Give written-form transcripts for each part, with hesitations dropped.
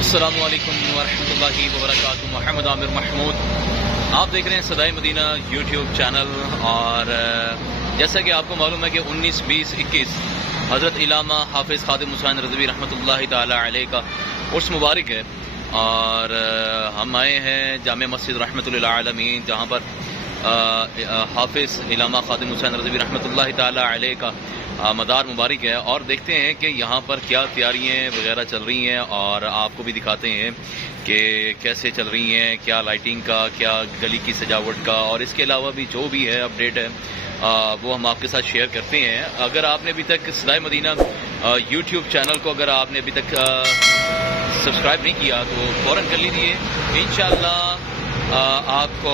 السلام علیکم ورحمۃ اللہ وبرکاتہ۔ محمد عامر محمود، آپ دیکھ رہے ہیں صدائے مدینہ یوٹیوب چینل، اور جیسا کہ آپ کو معلوم ہے کہ 19، 20، 21 حضرت علامہ حافظ خادم حسین رضوی رحمۃ اللہ تعالی علیہ کا عرس مبارک ہے، اور ہم آئے ہیں جامع مسجد رحمۃ للعالمین، جہاں پر حافظ علامہ خادم حسین رضوی رحمۃ اللہ تعالی علیہ کا مدار مبارک ہے، اور دیکھتے ہیں کہ یہاں پر کیا تیاریاں وغیرہ چل رہی ہیں، اور آپ کو بھی دکھاتے ہیں کہ کیسے چل رہی ہیں، کیا لائٹنگ کا، کیا گلی کی سجاوٹ کا، اور اس کے علاوہ بھی جو بھی ہے اپڈیٹ ہے وہ ہم آپ کے ساتھ شیئر کرتے ہیں۔ اگر آپ نے ابھی تک صدائے مدینہ یوٹیوب چینل کو اگر آپ نے ابھی تک سبسکرائب نہیں کیا تو فوراً کر لیجیے، انشاءاللہ آپ کو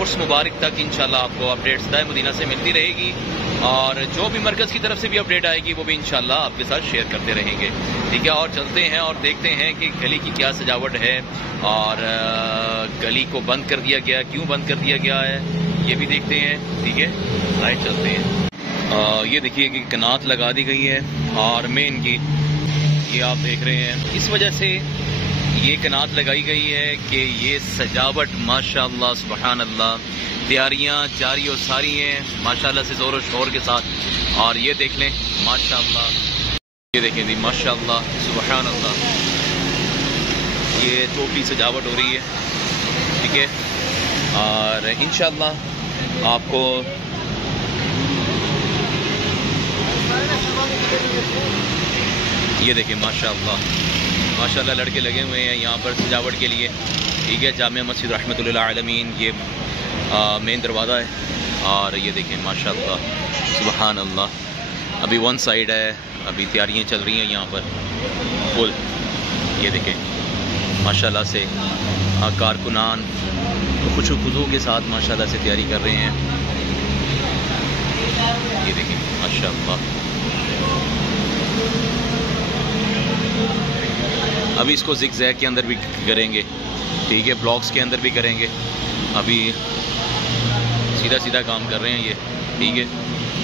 عرس مبارک تک انشاءاللہ آپ کو اپڈیٹ صدائے مدینہ سے ملتی رہے گی، اور جو بھی مرکز کی طرف سے بھی اپڈیٹ آئے گی وہ بھی انشاءاللہ آپ کے ساتھ شیئر کرتے رہیں گے، ٹھیک ہے۔ اور چلتے ہیں اور دیکھتے ہیں کہ گلی کی کیا سجاوٹ ہے، اور گلی کو بند کر دیا گیا، کیوں بند کر دیا گیا ہے یہ بھی دیکھتے ہیں، ٹھیک ہے۔ آئے چلتے ہیں۔ یہ دیکھیے کہ کنات لگا دی گئی ہے، اور مین کی یہ آپ دیکھ رہے ہیں، اس وجہ سے یہ کنات لگائی گئی ہے کہ یہ سجاوٹ ماشاءاللہ سبحان اللہ، تیاریاں جاری و ساری ہیں ماشاءاللہ سے زور و شور کے ساتھ، اور یہ دیکھ لیں ماشاءاللہ، یہ دیکھیں جی ماشاءاللہ سبحان اللہ، یہ ٹوٹلی سجاوٹ ہو رہی ہے، ٹھیک ہے۔ اور انشاءاللہ آپ کو یہ دیکھیں ماشاءاللہ لڑکے لگے ہوئے ہیں یہاں پر سجاوٹ کے لیے، ٹھیک ہے۔ جامع مسجد رحمۃ للعالمین یہ مین دروازہ ہے، اور یہ دیکھیں ماشاءاللہ سبحان اللہ، ابھی ون سائیڈ ہے، ابھی تیاریاں چل رہی ہیں یہاں پر فل، یہ دیکھیں ماشاءاللہ سے کارکنان خوش و خضوع کے ساتھ ماشاءاللہ سے تیاری کر رہے ہیں، یہ دیکھیں ماشاءاللہ۔ ابھی اس کو زگ زیگ کے اندر بھی کریں گے، ٹھیک ہے، بلاکس کے اندر بھی کریں گے، ابھی سیدھا سیدھا کام کر رہے ہیں یہ، ٹھیک ہے۔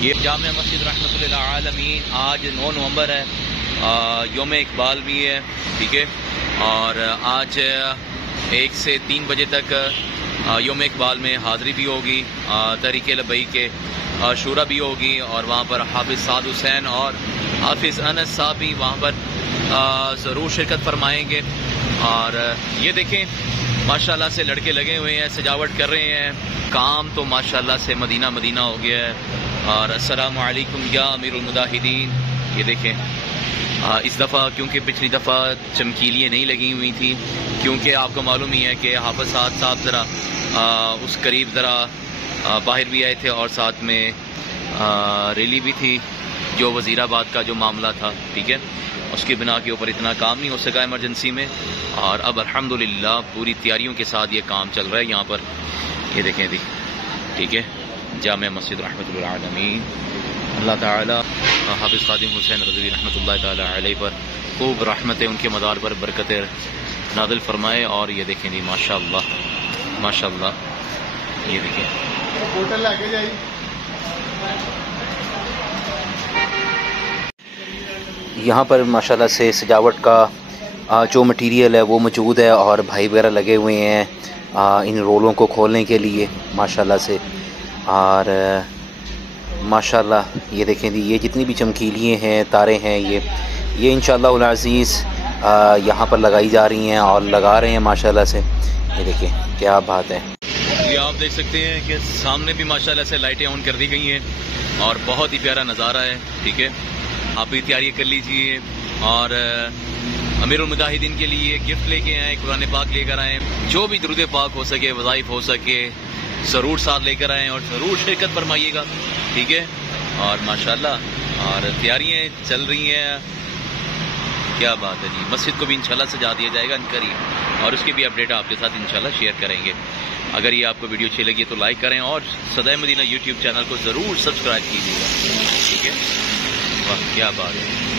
یہ جامع مسجد رحمۃ للعالمین، آج 9 نومبر ہے، یوم اقبال بھی ہے، ٹھیک ہے، اور آج 1 سے 3 بجے تک یوم اقبال میں حاضری بھی ہوگی، تحریک لبیک کے شورا بھی ہوگی، اور وہاں پر حافظ سعد حسین اور حافظ انس صاحب بھی وہاں پر ضرور شرکت فرمائیں گے، اور یہ دیکھیں ماشاءاللہ سے لڑکے لگے ہوئے ہیں، سجاوٹ کر رہے ہیں، کام تو ماشاءاللہ سے مدینہ مدینہ ہو گیا ہے۔ اور السلام علیکم یا امیر المجاہدین، یہ دیکھیں اس دفعہ کیونکہ پچھلی دفعہ چمکیلیاں نہیں لگی ہوئی تھیں، کیونکہ آپ کو معلوم ہی ہے کہ حافظ سعد صاحب ذرا اس قریب ذرا باہر بھی آئے تھے، اور ساتھ میں ریلی بھی تھی جو وزیر آباد کا جو معاملہ تھا، ٹھیک ہے، اس کی بنا کے اوپر اتنا کام نہیں ہو سکا ایمرجنسی میں، اور اب الحمدللہ پوری تیاریوں کے ساتھ یہ کام چل رہا ہے یہاں پر، یہ دیکھیں جی، ٹھیک ہے۔ جامع مسجد رحمۃ للعالمین، اللہ تعالی حافظ خادم حسین رضوی رحمۃ اللہ تعالی علیہ پر خوب رحمتیں ان کے مدار پر برکتیں نازل فرمائے، اور یہ دیکھیں جی ماشاءاللہ ماشاءاللہ، یہ دیکھیں یہاں پر ماشاءاللہ سے سجاوٹ کا جو مٹیریل ہے وہ موجود ہے، اور بھائی وغیرہ لگے ہوئے ہیں ان رولوں کو کھولنے کے لیے ماشاءاللہ سے، اور ماشاءاللہ یہ دیکھیں جی، یہ جتنی بھی چمکیلیاں ہیں، تاریں ہیں، یہ انشاءاللہ العزیز یہاں پر لگائی جا رہی ہیں اور لگا رہے ہیں ماشاءاللہ سے، یہ دیکھیں کیا بات ہے۔ یہ آپ دیکھ سکتے ہیں کہ سامنے بھی ماشاءاللہ سے لائٹیں آن کر دی گئی ہیں، اور بہت ہی پیارا نظارہ ہے، ٹھیک ہے، آپ بھی تیاری کر لیجئے، اور امیر المجاہدین کے لیے گفٹ لے کے آئیں، قرآن پاک لے کر آئیں، جو بھی درود پاک ہو سکے، وظائف ہو سکے، ضرور ساتھ لے کر آئیں، اور ضرور شرکت فرمائیے گا، ٹھیک ہے۔ اور ماشاءاللہ اور تیاریاں چل رہی ہیں، کیا بات ہے جی، مسجد کو بھی انشاءاللہ سجا دیا جائے گا ان قریب، اور اس کی بھی اپڈیٹ آپ کے ساتھ انشاءاللہ شیئر کریں گے۔ اگر یہ آپ کو ویڈیو اچھی لگی تو لائک کریں، اور صدائے مدینہ یوٹیوب چینل کو ضرور سبسکرائب کیجیے گا، ٹھیک ہے۔ واہ کیا بات ہے۔